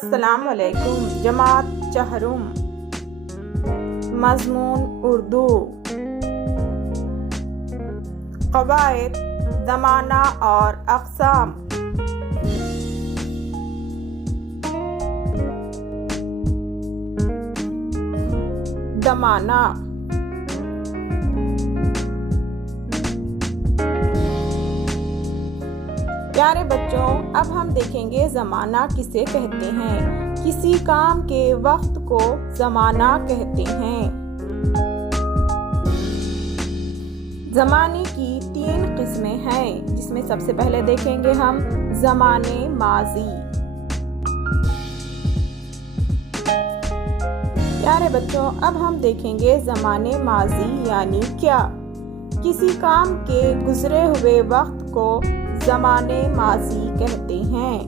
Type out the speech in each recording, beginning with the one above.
السلام علیکم جماعت چہرم مضمون اردو قواعد زمانہ اور اقسام زمانہ پیارے بچوں اب ہم دیکھیں گے زمانہ کسے کہتے ہیں۔ کسی کام کے وقت کو زمانہ کہتے ہیں۔ زمانے کی 3 قسمیں ہیں جس میں سب سے پہلے دیکھیں گے ہم زمانے ماضی۔ پیارے بچوں اب ہم دیکھیں گے زمانے ماضی یعنی کیا۔ کسی کام کے گزرے ہوئے وقت کو زمانے ماضی کہتے ہیں۔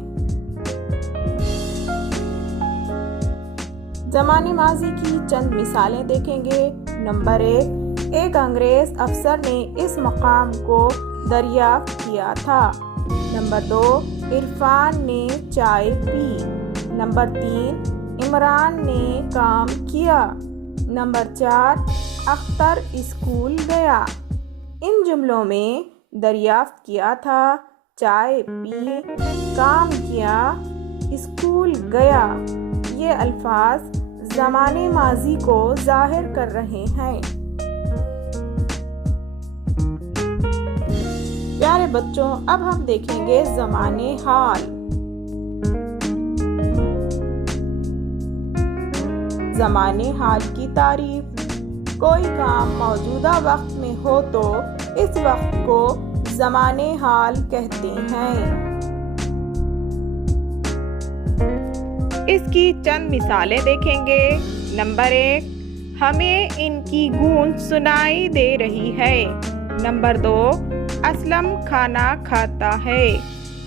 زمانے ماضی کی چند مثالیں دیکھیں گے۔ نمبر 1، ایک انگریز افسر نے اس مقام کو دریافت کیا تھا۔ نمبر 2، عرفان نے چائے پی۔ نمبر 3، عمران نے کام کیا۔ نمبر 4، اختر اسکول گیا۔ ان جملوں میں دریافت کیا تھا، چائے پی، کام کیا، اسکول گیا، یہ الفاظ زمانے ماضی کو ظاہر کر رہے ہیں۔ پیارے بچوں اب ہم دیکھیں گے زمانے حال۔ زمانے حال کی تعریف۔ کوئی کام موجودہ وقت میں ہو تو اس وقت کو زمانے حال کہتے ہیں۔ اس کی چند مثالیں دیکھیں گے۔ نمبر 1، ہمیں ان کی گونج سنائی دے رہی ہے۔ نمبر 2، اسلم کھانا کھاتا ہے۔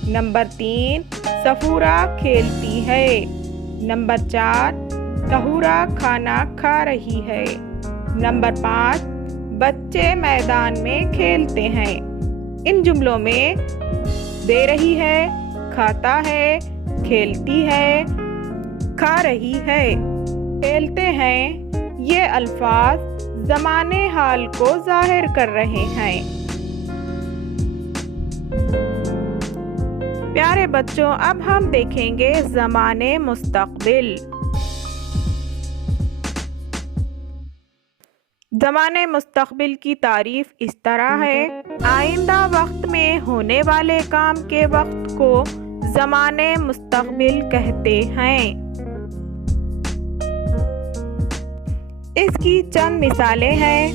نمبر 3، سفورہ کھیلتی ہے۔ نمبر 4، طہورہ کھانا کھا رہی ہے۔ نمبر 5، بچے میدان میں کھیلتے ہیں۔ ان جملوں میں دے رہی ہے، کھاتا ہے، کھیلتی ہے، کھا رہی ہے، کھیلتے ہیں، یہ الفاظ زمانے حال کو ظاہر کر رہے ہیں۔ پیارے بچوں اب ہم دیکھیں گے زمانے مستقبل۔ زمانے مستقبل کی تعریف اس طرح ہے۔ آئندہ وقت میں ہونے والے کام کے وقت کو زمانے مستقبل کہتے ہیں۔ اس کی چند مثالیں ہیں۔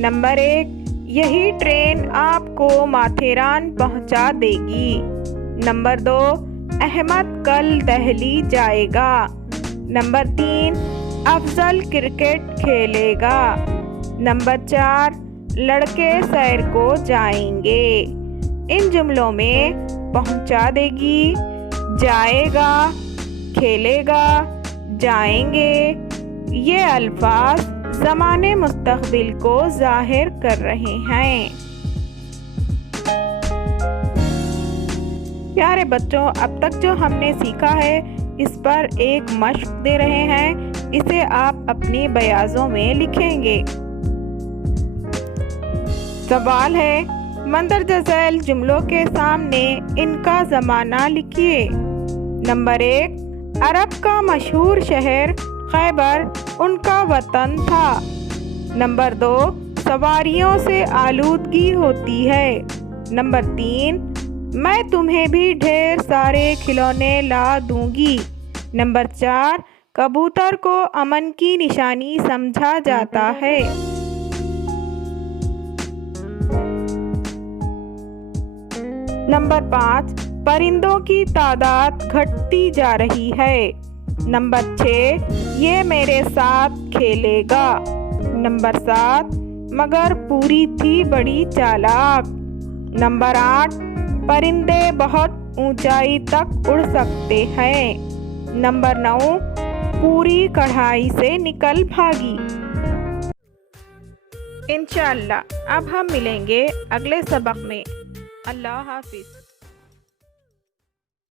نمبر 1، یہی ٹرین آپ کو ماتھیران پہنچا دے گی۔ نمبر 2، احمد کل دہلی جائے گا۔ نمبر 3، افضل کرکٹ کھیلے گا۔ نمبر 4، لڑکے سیر کو جائیں گے۔ ان جملوں میں پہنچا دے گی، جائے گا، کھیلے گا، جائیں گے، یہ الفاظ زمانے مستقبل کو ظاہر کر رہے ہیں۔ پیارے بچوں اب تک جو ہم نے سیکھا ہے اس پر ایک مشق دے رہے ہیں، اسے آپ اپنی بیاضوں میں لکھیں گے۔ سوال ہے، مندرجہ ذیل جملوں کے سامنے ان کا زمانہ لکھیے۔ نمبر 1، عرب کا مشہور شہر خیبر ان کا وطن تھا۔ نمبر 2، سواریوں سے آلودگی ہوتی ہے۔ نمبر 3، میں تمہیں بھی ڈھیر سارے کھلونے لا دوں گی۔ نمبر 4، کبوتر کو امن کی نشانی سمجھا جاتا ہے۔ نمبر 5، پرندوں کی تعداد گھٹتی جا رہی ہے۔ نمبر 6، یہ میرے ساتھ کھیلے گا۔ نمبر 7، مگر پوری تھی بڑی چالاک۔ نمبر 8، پرندے بہت اونچائی تک اڑ سکتے ہیں۔ نمبر 9، پوری کڑھائی سے نکل بھاگی۔ انشاءاللہ اب ہم ملیں گے اگلے سبق میں۔ اللہ حافظ۔